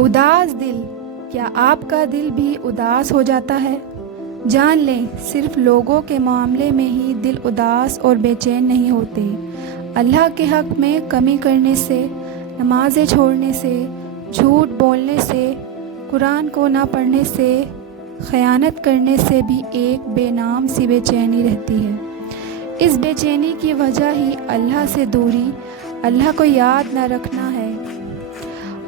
اداس دل، کیا آپ کا دل بھی اداس ہو جاتا ہے؟ جان لیں، صرف لوگوں کے معاملے میں ہی دل اداس اور بے چین نہیں ہوتے۔ اللہ کے حق میں کمی کرنے سے، نمازیں چھوڑنے سے، جھوٹ بولنے سے، قرآن کو نہ پڑھنے سے، خیانت کرنے سے بھی ایک بے نام سی بے چینی رہتی ہے۔ اس بے چینی کی وجہ ہی اللہ سے دوری، اللہ کو یاد نہ رکھنا ہے۔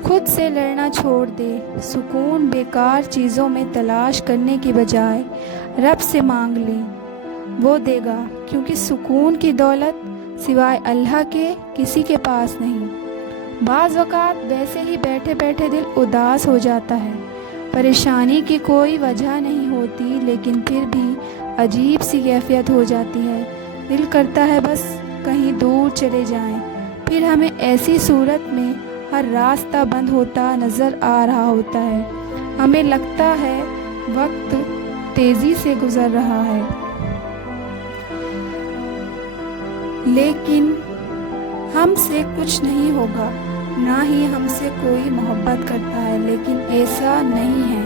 خود سے لڑنا چھوڑ دے، سکون بیکار چیزوں میں تلاش کرنے کی بجائے رب سے مانگ لیں، وہ دے گا، کیونکہ سکون کی دولت سوائے اللہ کے کسی کے پاس نہیں۔ بعض اوقات ویسے ہی بیٹھے بیٹھے دل اداس ہو جاتا ہے، پریشانی کی کوئی وجہ نہیں ہوتی، لیکن پھر بھی عجیب سی کیفیت ہو جاتی ہے، دل کرتا ہے بس کہیں دور چلے جائیں۔ پھر ہمیں ایسی صورت میں ہر راستہ بند ہوتا نظر آ رہا ہوتا ہے، ہمیں لگتا ہے وقت تیزی سے گزر رہا ہے، لیکن ہم سے کچھ نہیں ہوگا، نہ ہی ہم سے کوئی محبت کرتا ہے، لیکن ایسا نہیں ہے،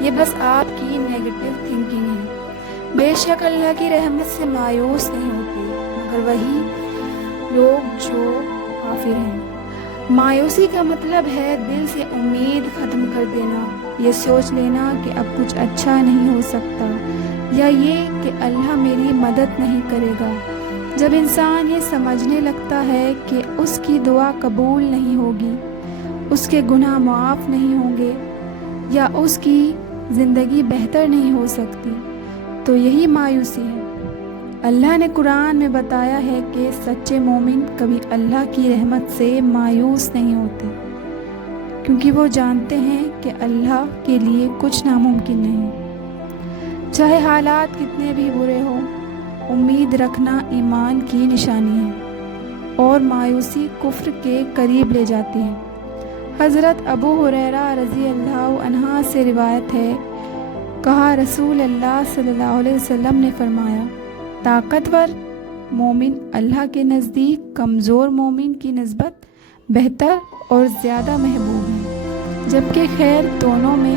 یہ بس آپ کی نیگیٹو تھنکنگ ہے۔ بے شک اللہ کی رحمت سے مایوس نہیں ہوتے، مگر وہی لوگ جو کافر ہیں۔ مایوسی کا مطلب ہے دل سے امید ختم کر دینا، یہ سوچ لینا کہ اب کچھ اچھا نہیں ہو سکتا، یا یہ کہ اللہ میری مدد نہیں کرے گا۔ جب انسان یہ سمجھنے لگتا ہے کہ اس کی دعا قبول نہیں ہوگی، اس کے گناہ معاف نہیں ہوں گے، یا اس کی زندگی بہتر نہیں ہو سکتی، تو یہی مایوسی ہے۔ اللہ نے قرآن میں بتایا ہے کہ سچے مومن کبھی اللہ کی رحمت سے مایوس نہیں ہوتے، کیونکہ وہ جانتے ہیں کہ اللہ کے لیے کچھ ناممکن نہیں۔ چاہے حالات کتنے بھی برے ہوں، امید رکھنا ایمان کی نشانی ہے، اور مایوسی کفر کے قریب لے جاتی ہے۔ حضرت ابو ہریرہ رضی اللہ عنہ سے روایت ہے، کہا رسول اللہ صلی اللہ علیہ وسلم نے فرمایا، طاقتور مومن اللہ کے نزدیک کمزور مومن کی نسبت بہتر اور زیادہ محبوب ہے، جبکہ خیر دونوں میں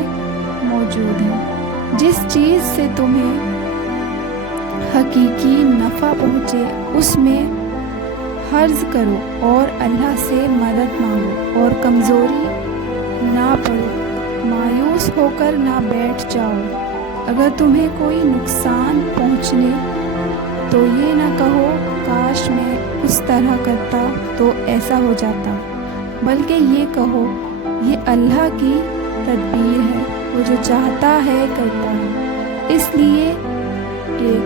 موجود ہے۔ جس چیز سے تمہیں حقیقی نفع پہنچے اس میں حرص کرو اور اللہ سے مدد مانگو، اور کمزوری نہ پڑو، مایوس ہو کر نہ بیٹھ جاؤ۔ اگر تمہیں کوئی نقصان پہنچنے تو یہ نہ کہو کاش میں اس طرح کرتا تو ایسا ہو جاتا، بلکہ یہ کہو یہ اللہ کی تدبیر ہے، وہ جو چاہتا ہے کرتا ہے۔ اس لیے کہ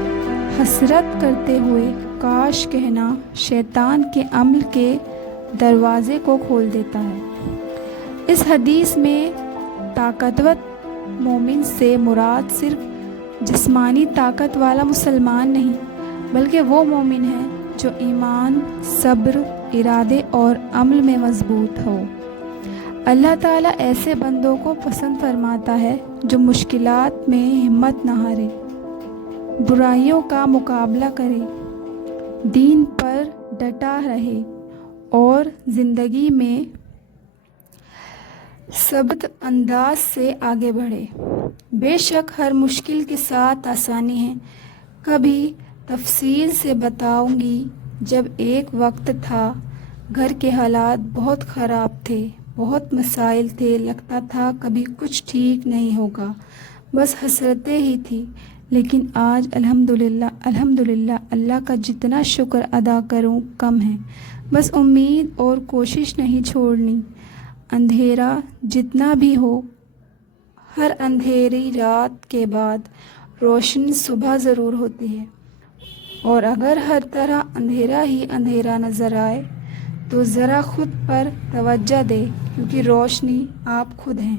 حسرت کرتے ہوئے کاش کہنا شیطان کے عمل کے دروازے کو کھول دیتا ہے۔ اس حدیث میں طاقتور مومن سے مراد صرف جسمانی طاقت والا مسلمان نہیں، بلکہ وہ مومن ہے جو ایمان، صبر، ارادے اور عمل میں مضبوط ہو۔ اللہ تعالیٰ ایسے بندوں کو پسند فرماتا ہے جو مشکلات میں ہمت نہ ہارے، برائیوں کا مقابلہ کرے، دین پر ڈٹا رہے اور زندگی میں ثابت انداز سے آگے بڑھے۔ بے شک ہر مشکل کے ساتھ آسانی ہے، کبھی تفصیل سے بتاؤں گی۔ جب ایک وقت تھا، گھر کے حالات بہت خراب تھے، بہت مسائل تھے، لگتا تھا کبھی کچھ ٹھیک نہیں ہوگا، بس حسرتیں ہی تھی، لیکن آج الحمدللہ اللہ کا جتنا شکر ادا کروں کم ہے۔ بس امید اور کوشش نہیں چھوڑنی، اندھیرا جتنا بھی ہو، ہر اندھیری رات کے بعد روشن صبح ضرور ہوتی ہے، اور اگر ہر طرح اندھیرا ہی اندھیرا نظر آئے تو ذرا خود پر توجہ دے، کیونکہ روشنی آپ خود ہیں۔